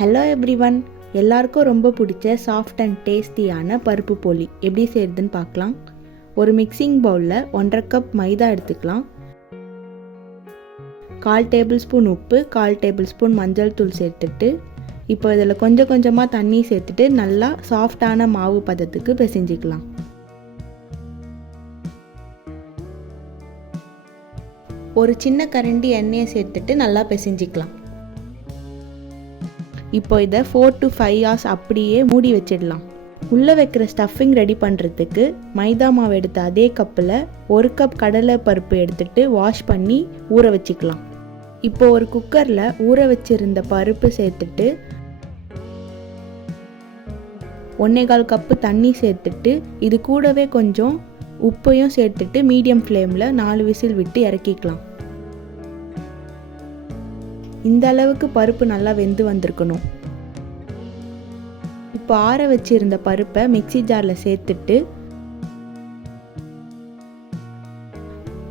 Hello everyone, எல்லாருக்கும் ரொம்ப பிடிச்ச சாஃப்ட் அண்ட் டேஸ்டியான பருப்பு போலி எப்படி செய்யறதுன்னு பார்க்கலாம். ஒரு மிக்சிங் பவுலில் 1.5 கப் மைதா எடுத்துக்கலாம். 1/4 டேபிள் ஸ்பூன் உப்பு, 1/4 டேபிள் ஸ்பூன் மஞ்சள் தூள் சேர்த்துட்டு இப்போ இதில் கொஞ்சம் கொஞ்சமாக தண்ணி சேர்த்துட்டு நல்லா சாஃப்டான மாவு பதத்துக்கு பிசைஞ்சிக்கலாம். ஒரு சின்ன கரண்டி எண்ணெயை சேர்த்துட்டு நல்லா பிசைஞ்சிக்கலாம். இப்போ இதை 4 to 5 hours அப்படியே மூடி வச்சிடலாம். உள்ளே வைக்கிற ஸ்டஃபிங் ரெடி பண்ணுறதுக்கு மைதா மாவு எடுத்த அதே கப்பில் 1 கப் கடலை பருப்பு எடுத்துட்டு வாஷ் பண்ணி ஊற வச்சுக்கலாம். இப்போ ஒரு குக்கரில் ஊற வச்சிருந்த பருப்பு சேர்த்துட்டு 1/4 கப்பு தண்ணி சேர்த்துட்டு இது கூடவே கொஞ்சம் உப்பையும் சேர்த்துட்டு மீடியம் ஃப்ளேமில் 4 விசில் விட்டு இறக்கிக்கலாம். இந்த அளவுக்கு பருப்பு நல்லா வெந்து வந்திருக்கணும். இப்போ ஆற வச்சிருந்த பருப்பை மிக்ஸி ஜாரில் சேர்த்துட்டு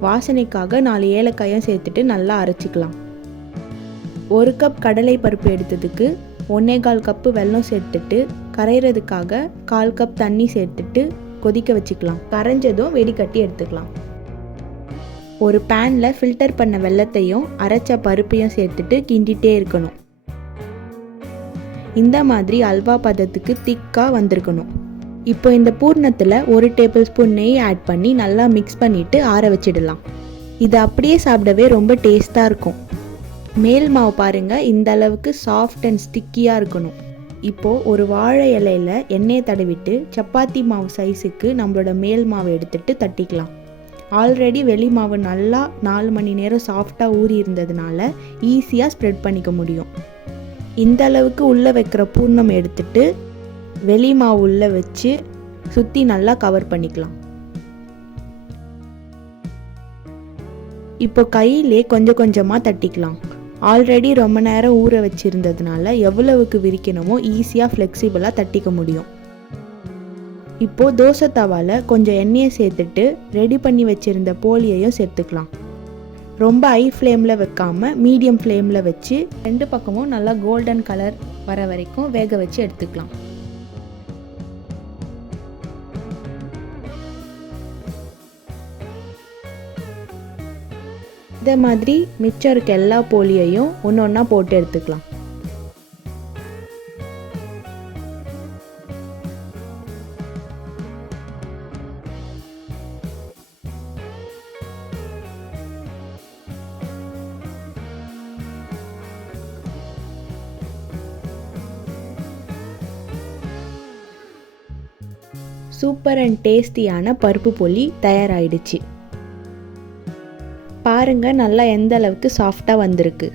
வாசனைக்காக 4 ஏலக்காயும் சேர்த்துட்டு நல்லா அரைச்சிக்கலாம். 1 கப் கடலை பருப்பு எடுத்ததுக்கு 1/4 கப்பு வெல்லம் சேர்த்துட்டு கரைகிறதுக்காக 1/4 கப் தண்ணி சேர்த்துட்டு கொதிக்க வச்சுக்கலாம். கரைஞ்சதும் வெடிக்கட்டி எடுத்துக்கலாம். ஒரு பேனில் ஃபில்டர் பண்ண வெல்லத்தையும் அரைச்ச பருப்பையும் சேர்த்துட்டு கிண்டிகிட்டே இருக்கணும். இந்த மாதிரி அல்வா பதத்துக்கு திக்காக வந்திருக்கணும். இப்போ இந்த பூர்ணத்தில் 1 டேபிள் ஸ்பூன் நெய் ஆட் பண்ணி நல்லா மிக்ஸ் பண்ணிவிட்டு ஆற வச்சிடலாம். இது அப்படியே சாப்பிடவே ரொம்ப டேஸ்ட்டாக இருக்கும். மேல் மாவு பாருங்கள், இந்த அளவுக்கு சாஃப்ட் அண்ட் ஸ்டிக்கியாக இருக்கணும். இப்போது ஒரு வாழை இலையில் எண்ணெயை தடவிட்டு சப்பாத்தி மாவு சைஸுக்கு நம்மளோட மேல் மாவு எடுத்துகிட்டு தட்டிக்கலாம். ஆல்ரெடி வெளி மாவு நல்லா 4 மணி நேரம் சாஃப்டாக ஊறி இருந்ததுனால ஈஸியாக ஸ்ப்ரெட் பண்ணிக்க முடியும். இந்த அளவுக்கு உள்ளே வைக்கிற பூர்ணம் எடுத்துட்டு வெளி மாவு உள்ளே வச்சு சுற்றி நல்லா கவர் பண்ணிக்கலாம். இப்போ கையிலே கொஞ்சம் கொஞ்சமாக தட்டிக்கலாம். ஆல்ரெடி ரொம்ப நேரம் ஊற வச்சுருந்ததுனால எவ்வளவுக்கு விரிக்கணுமோ ஈஸியாக ஃப்ளெக்சிபிளாக தட்டிக்க முடியும். இப்போது தோசை தவாவில் கொஞ்சம் எண்ணெயை சேர்த்துட்டு ரெடி பண்ணி வச்சுருந்த போலியையும் சேர்த்துக்கலாம். ரொம்ப ஹை ஃப்ளேமில் வைக்காமல் மீடியம் ஃப்ளேமில் வச்சு 2 பக்கமும் நல்லா கோல்டன் கலர் வர வரைக்கும் வேக வச்சு எடுத்துக்கலாம். இந்த மாதிரி மிச்சம் இருக்க எல்லா போலியையும் ஒன்று ஒன்றா போட்டு எடுத்துக்கலாம். சூப்பர் அண்ட் டேஸ்டியான பருப்பு போலி தயாராகிடுச்சு. பாருங்கள் நல்லா எந்த அளவுக்கு சாஃப்டாக வந்திருக்கு.